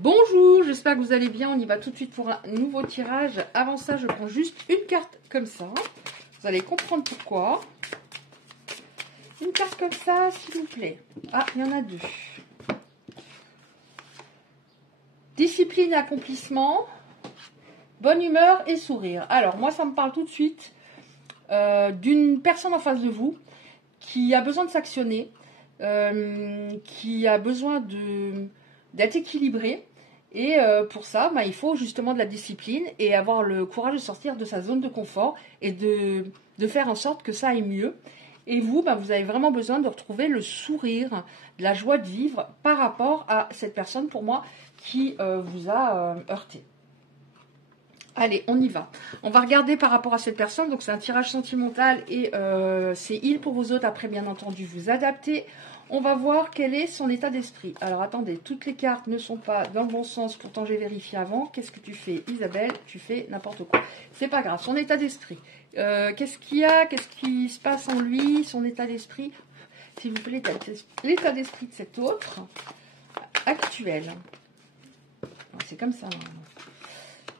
Bonjour, j'espère que vous allez bien. On y va tout de suite pour un nouveau tirage. Avant ça, je prends juste une carte comme ça. Vous allez comprendre pourquoi. Une carte comme ça, s'il vous plaît. Ah, il y en a deux. Discipline et accomplissement. Bonne humeur et sourire. Alors, moi, ça me parle tout de suite d'une personne en face de vous qui a besoin de s'actionner, qui a besoin d'être équilibré. Et pour ça, il faut justement de la discipline et avoir le courage de sortir de sa zone de confort et de faire en sorte que ça aille mieux. Et vous, vous avez vraiment besoin de retrouver le sourire, de la joie de vivre par rapport à cette personne, pour moi, qui vous a heurté. Allez, on y va. On va regarder par rapport à cette personne. Donc, c'est un tirage sentimental et c'est il pour vous autres. Après, bien entendu, vous adaptez. On va voir quel est son état d'esprit. Alors, attendez, toutes les cartes ne sont pas dans le bon sens. Pourtant, j'ai vérifié avant. Qu'est-ce que tu fais, Isabelle? Tu fais n'importe quoi. C'est pas grave. Son état d'esprit. Qu'est-ce qu'il y a? Qu'est-ce qui se passe en lui? Son état d'esprit. S'il vous plaît, l'état d'esprit de cet autre actuel. C'est comme ça.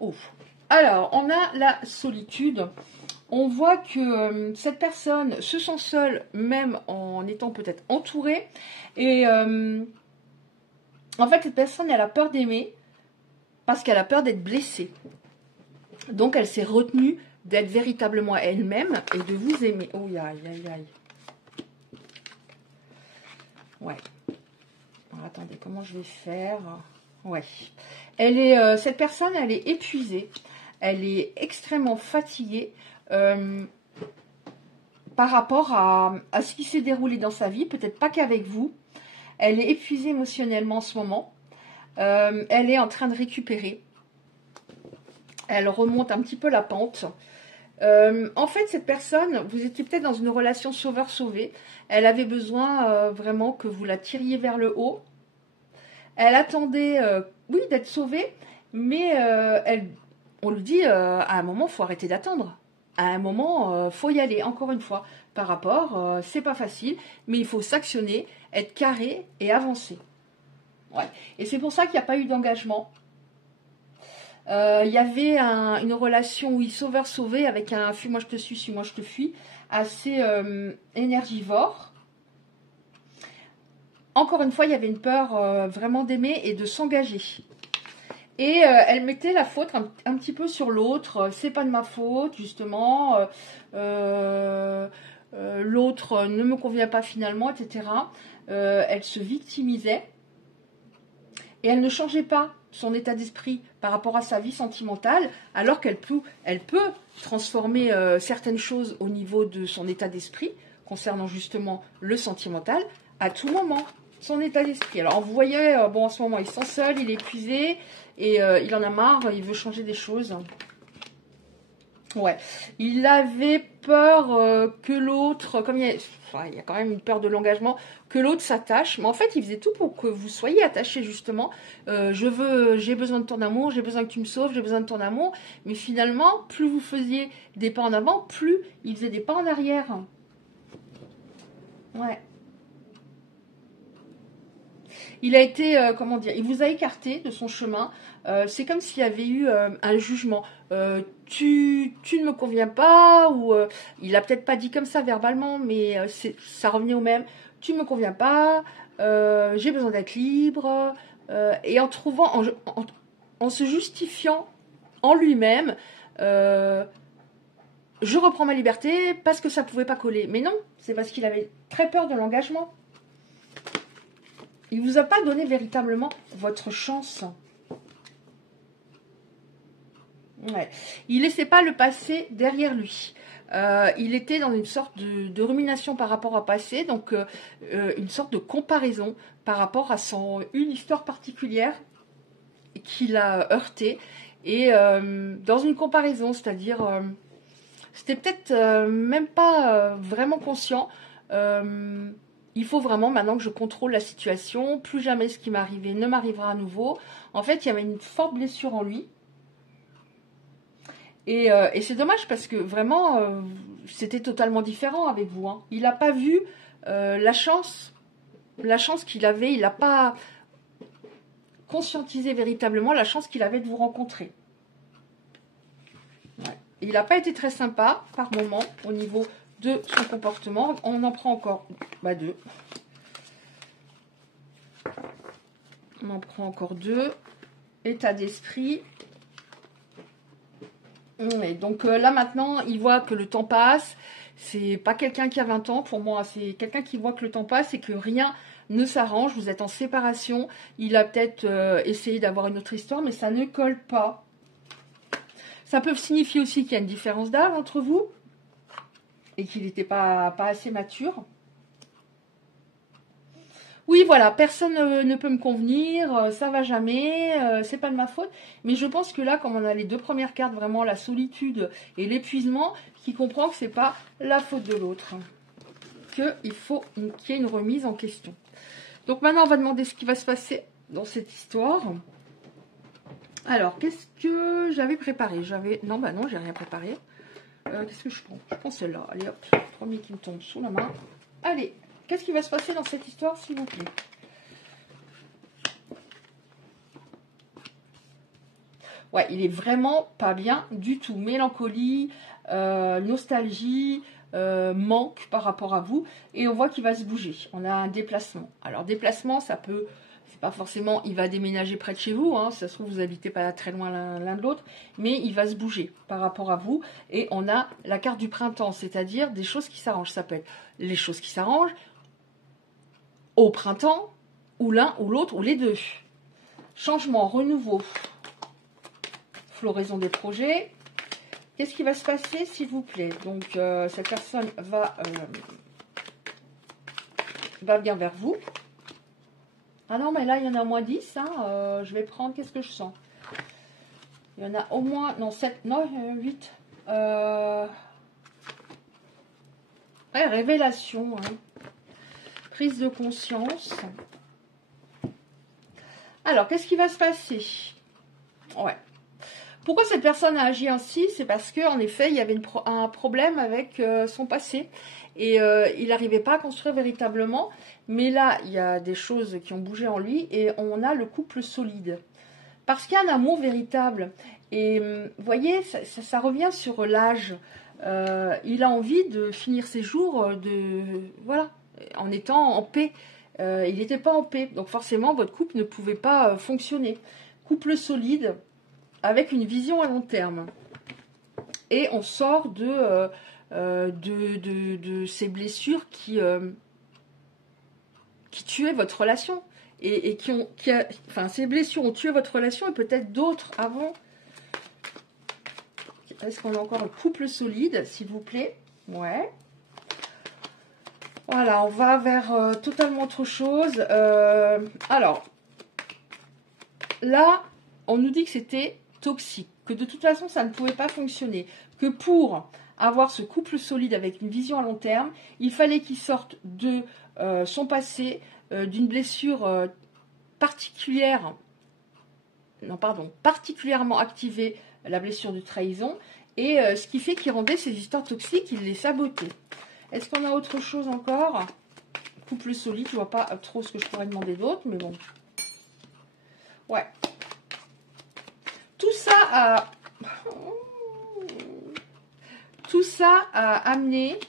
Oh. Alors, on a la solitude. On voit que cette personne se sent seule, même en étant peut-être entourée. Et en fait, cette personne, elle a peur d'aimer parce qu'elle a peur d'être blessée. Donc, elle s'est retenue d'être véritablement elle-même et de vous aimer. Oh, aïe, aïe, aïe. Ouais. Alors, attendez, comment je vais faire? Ouais. Cette personne, elle est épuisée. Elle est extrêmement fatiguée par rapport à ce qui s'est déroulé dans sa vie. Peut-être pas qu'avec vous. Elle est épuisée émotionnellement en ce moment. Elle est en train de récupérer. Elle remonte un petit peu la pente. En fait, cette personne, vous étiez peut-être dans une relation sauveur-sauvé. Elle avait besoin vraiment que vous la tiriez vers le haut. Elle attendait, oui, d'être sauvée, mais on lui dit, à un moment, il faut arrêter d'attendre. À un moment, il faut y aller, encore une fois. Par rapport, c'est pas facile, mais il faut s'actionner, être carré et avancer. Ouais. Et c'est pour ça qu'il n'y a pas eu d'engagement. Il y avait une relation, oui, sauveur-sauvé, avec un fuis-moi je te suis, suis-moi je te fuis, assez énergivore. Encore une fois, il y avait une peur vraiment d'aimer et de s'engager. Et elle mettait la faute un petit peu sur l'autre. C'est pas de ma faute, justement. L'autre ne me convient pas finalement, etc. Elle se victimisait. Et elle ne changeait pas son état d'esprit par rapport à sa vie sentimentale, alors qu'elle peut transformer certaines choses au niveau de son état d'esprit, concernant justement le sentimental, à tout moment. Son état d'esprit. Alors, vous voyez, bon, en ce moment, il se sent seul, il est épuisé, et il en a marre, il veut changer des choses. Ouais. Il avait peur que l'autre, comme il y a quand même une peur de l'engagement, que l'autre s'attache. Mais en fait, il faisait tout pour que vous soyez attachés, justement. J'ai besoin de ton amour, j'ai besoin que tu me sauves, j'ai besoin de ton amour. Mais finalement, plus vous faisiez des pas en avant, plus il faisait des pas en arrière. Ouais. Il a été, comment dire, il vous a écarté de son chemin. C'est comme s'il y avait eu un jugement. Tu ne me conviens pas, ou il a peut-être pas dit comme ça verbalement, mais ça revenait au même. Tu ne me conviens pas, j'ai besoin d'être libre. Et en trouvant, en se justifiant en lui-même, je reprends ma liberté parce que ça pouvait pas coller. Mais non, c'est parce qu'il avait très peur de l'engagement. Il ne vous a pas donné véritablement votre chance. Ouais. Il ne laissait pas le passé derrière lui. Il était dans une sorte de rumination par rapport au passé, donc une sorte de comparaison par rapport à une histoire particulière qui l'a heurté. Et dans une comparaison, c'est-à-dire, c'était peut-être même pas vraiment conscient. Il faut vraiment, maintenant que je contrôle la situation, plus jamais ce qui m'est arrivé ne m'arrivera à nouveau. En fait, il y avait une forte blessure en lui. Et c'est dommage parce que vraiment, c'était totalement différent avec vous. Hein. Il n'a pas vu la chance qu'il avait. Il n'a pas conscientiser véritablement la chance qu'il avait de vous rencontrer. Ouais. Il n'a pas été très sympa par moment au niveau de son comportement. On en prend encore deux. On en prend encore deux. État d'esprit. Et donc là maintenant, il voit que le temps passe. C'est pas quelqu'un qui a 20 ans pour moi. C'est quelqu'un qui voit que le temps passe et que rien ne s'arrange. Vous êtes en séparation. Il a peut-être essayé d'avoir une autre histoire, mais ça ne colle pas. Ça peut signifier aussi qu'il y a une différence d'âge entre vous et qu'il n'était pas assez mature. Oui, voilà, personne ne peut me convenir, ça va jamais, c'est pas de ma faute. Mais je pense que là, comme on a les deux premières cartes, vraiment la solitude et l'épuisement, qui comprend que c'est pas la faute de l'autre. Qu'il faut qu'il y ait une remise en question. Donc maintenant, on va demander ce qui va se passer dans cette histoire. Alors, qu'est-ce que j'avais préparé? Non, bah non, j'ai rien préparé. Qu'est-ce que je prends? Je prends celle-là. Allez, hop, premier qui me tombe sous la main. Allez. Qu'est-ce qui va se passer dans cette histoire, s'il vous plaît? Ouais, il est vraiment pas bien du tout. Mélancolie, nostalgie, manque par rapport à vous. Et on voit qu'il va se bouger. On a un déplacement. Alors, déplacement, ça peut... C'est pas forcément... Il va déménager près de chez vous. Hein, ça se trouve, vous habitez pas très loin l'un de l'autre. Mais il va se bouger par rapport à vous. Et on a la carte du printemps. C'est-à-dire des choses qui s'arrangent. Ça peut être les choses qui s'arrangent au printemps, ou l'un, ou l'autre, ou les deux. Changement, renouveau, floraison des projets. Qu'est-ce qui va se passer, s'il vous plaît? Donc, cette personne va bien vers vous. Ah non, mais là, il y en a au moins 10. Hein, je vais prendre, qu'est-ce que je sens? Il y en a au moins, non, 7, non, 8. Ouais, révélation, hein. Prise de conscience. Alors, qu'est-ce qui va se passer? Ouais. Pourquoi cette personne a agi ainsi? C'est parce qu'en effet, il y avait un problème avec son passé. Et il n'arrivait pas à construire véritablement. Mais là, il y a des choses qui ont bougé en lui. Et on a le couple solide. Parce qu'il y a un amour véritable. Et vous voyez, ça revient sur l'âge. Il a envie de finir ses jours voilà, en étant en paix. Il n'était pas en paix. Donc forcément, votre couple ne pouvait pas fonctionner. Couple solide, avec une vision à long terme. Et on sort de ces blessures qui tuaient votre relation. Et ces blessures ont tué votre relation et peut-être d'autres avant. Est-ce qu'on a encore un couple solide, s'il vous plaît? Ouais. Voilà, on va vers totalement autre chose. Alors, là, on nous dit que c'était toxique, que de toute façon, ça ne pouvait pas fonctionner, que pour avoir ce couple solide avec une vision à long terme, il fallait qu'il sorte de son passé, d'une blessure particulière, particulièrement activée, la blessure de trahison, et ce qui fait qu'il rendait ces histoires toxiques, il les sabotait. Est-ce qu'on a autre chose encore? Couple solide, je vois pas trop ce que je pourrais demander d'autre, mais bon. Ouais. Tout ça a amené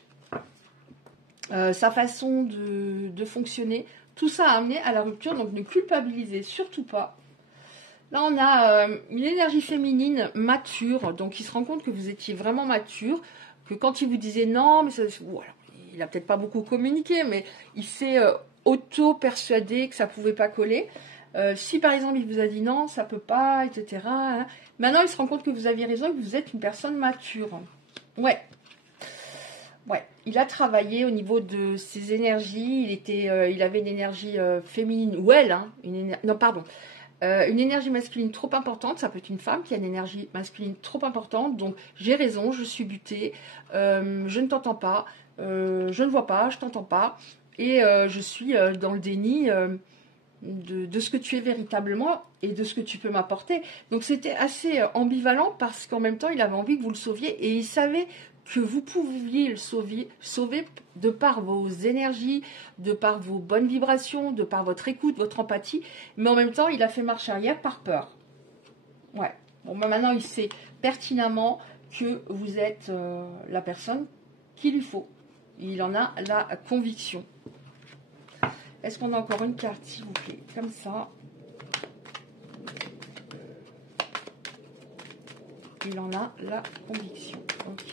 sa façon de fonctionner. Tout ça a amené à la rupture, donc ne culpabilisez surtout pas. Là, on a une énergie féminine mature, donc il se rend compte que vous étiez vraiment mature, que quand il vous disait non, mais ça, voilà, il n'a peut-être pas beaucoup communiqué, mais il s'est auto-persuadé que ça ne pouvait pas coller. Si par exemple il vous a dit non, ça ne peut pas, etc. Hein. Maintenant, il se rend compte que vous aviez raison et que vous êtes une personne mature. Ouais. Ouais, il a travaillé au niveau de ses énergies. Il avait une énergie féminine, ou elle, hein, une énergie masculine trop importante. Ça peut être une femme qui a une énergie masculine trop importante. Donc, j'ai raison, je suis butée, je ne t'entends pas, je ne vois pas, je t'entends pas. Et je suis dans le déni de ce que tu es véritablement et de ce que tu peux m'apporter. Donc, c'était assez ambivalent parce qu'en même temps, il avait envie que vous le sauviez et il savait que vous pouviez le sauver de par vos énergies, de par vos bonnes vibrations, de par votre écoute, votre empathie, mais en même temps, il a fait marche arrière par peur. Ouais. Bon, bah maintenant, il sait pertinemment que vous êtes la personne qu'il lui faut. Il en a la conviction. Est-ce qu'on a encore une carte, s'il vous plaît? Comme ça. Il en a la conviction. Ok.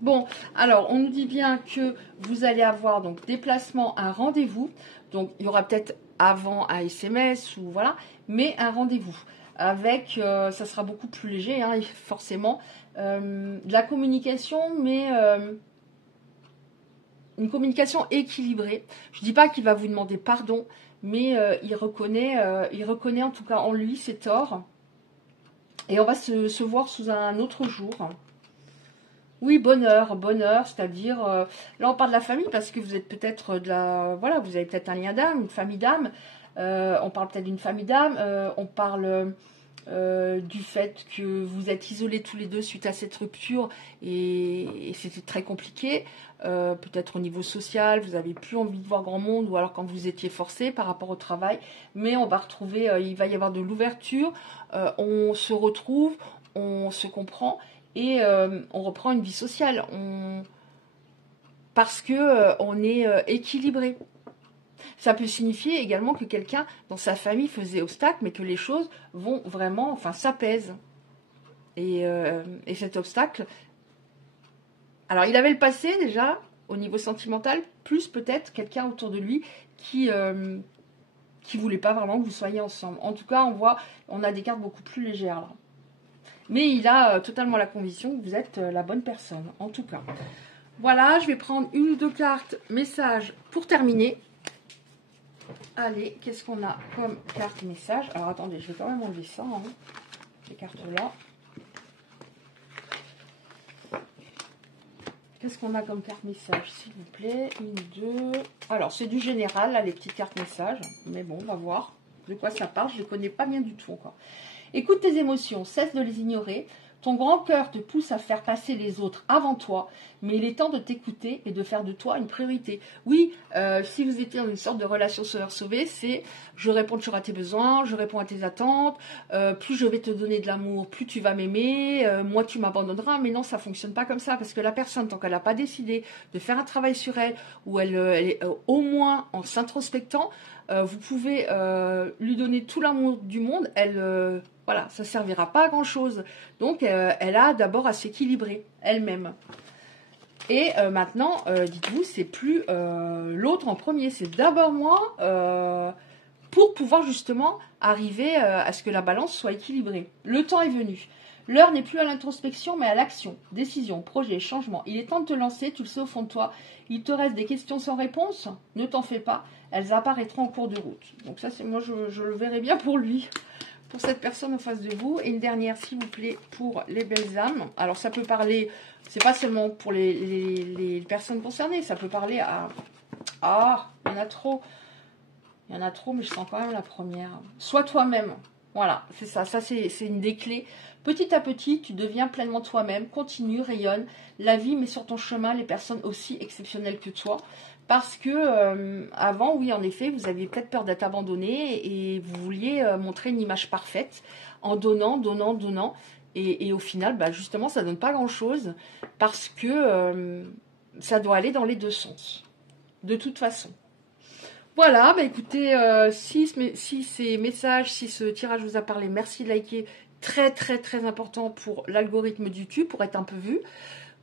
Bon, alors, on nous dit bien que vous allez avoir donc déplacement, un rendez-vous. Donc, il y aura peut-être avant un SMS ou voilà, mais un rendez-vous. Avec, ça sera beaucoup plus léger, hein, forcément. De la communication, mais une communication équilibrée. Je ne dis pas qu'il va vous demander pardon, mais il reconnaît en tout cas en lui ses torts. Et on va se voir sous un autre jour. Oui, bonheur, c'est-à-dire, là on parle de la famille parce que vous êtes peut-être voilà, vous avez peut-être un lien d'âme, une famille d'âme. On parle peut-être d'une famille d'âme, on parle du fait que vous êtes isolés tous les deux suite à cette rupture et c'était très compliqué. Peut-être au niveau social, vous n'avez plus envie de voir grand monde ou alors quand vous étiez forcé par rapport au travail. Mais on va retrouver, il va y avoir de l'ouverture, on se retrouve, on se comprend et on reprend une vie sociale. Parce que on est équilibré. Ça peut signifier également que quelqu'un dans sa famille faisait obstacle, mais que les choses vont vraiment, enfin, s'apaisent. Et cet obstacle, alors il avait le passé déjà, au niveau sentimental, plus peut-être quelqu'un autour de lui qui voulait pas vraiment que vous soyez ensemble. En tout cas, on a des cartes beaucoup plus légères là. Mais il a totalement la conviction que vous êtes la bonne personne, en tout cas. Voilà, je vais prendre une ou deux cartes messages pour terminer. Allez, qu'est-ce qu'on a comme carte message? Alors attendez, je vais quand même enlever ça, hein, les cartes là. Qu'est-ce qu'on a comme carte message, s'il vous plaît? Une, deux. Alors, c'est du général, là, les petites cartes messages. Mais bon, on va voir de quoi ça parle. Je ne les connais pas bien du tout encore. Écoute tes émotions, cesse de les ignorer. Ton grand cœur te pousse à faire passer les autres avant toi, mais il est temps de t'écouter et de faire de toi une priorité. Oui, si vous étiez dans une sorte de relation sauveur-sauvé, c'est je réponds toujours à tes besoins, je réponds à tes attentes, plus je vais te donner de l'amour, plus tu vas m'aimer, moi tu m'abandonneras. Mais non, ça ne fonctionne pas comme ça, parce que la personne, tant qu'elle n'a pas décidé de faire un travail sur elle, ou elle est au moins en s'introspectant, vous pouvez lui donner tout l'amour du monde, voilà, ça ne servira pas à grand-chose. Donc, elle a d'abord à s'équilibrer elle-même. Et maintenant, dites-vous, c'est plus l'autre en premier, c'est d'abord moi pour pouvoir justement arriver à ce que la balance soit équilibrée. Le temps est venu. L'heure n'est plus à l'introspection, mais à l'action. Décision, projet, changement. Il est temps de te lancer, tu le sais au fond de toi. Il te reste des questions sans réponse, ne t'en fais pas. Elles apparaîtront en cours de route. Donc ça, c'est moi, je le verrai bien pour lui. Pour cette personne en face de vous. Et une dernière, s'il vous plaît, pour les belles âmes. Alors, ça peut parler, c'est pas seulement pour les personnes concernées, ça peut parler à... Ah, il y en a trop. Il y en a trop, mais je sens quand même la première. Sois toi-même. Voilà, c'est ça. Ça, c'est une des clés. Petit à petit, tu deviens pleinement toi-même. Continue, rayonne. La vie met sur ton chemin les personnes aussi exceptionnelles que toi. Parce que avant, oui, en effet, vous aviez peut-être peur d'être abandonné et vous vouliez montrer une image parfaite en donnant, donnant, donnant. Et au final, bah, justement, ça ne donne pas grand-chose parce que ça doit aller dans les deux sens. De toute façon. Voilà, bah écoutez, si ces messages, si ce tirage vous a parlé, merci de liker. Très, très, très important pour l'algorithme du YouTube, pour être un peu vu.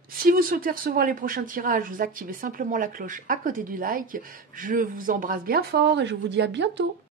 Si vous souhaitez recevoir les prochains tirages, vous activez simplement la cloche à côté du like. Je vous embrasse bien fort et je vous dis à bientôt.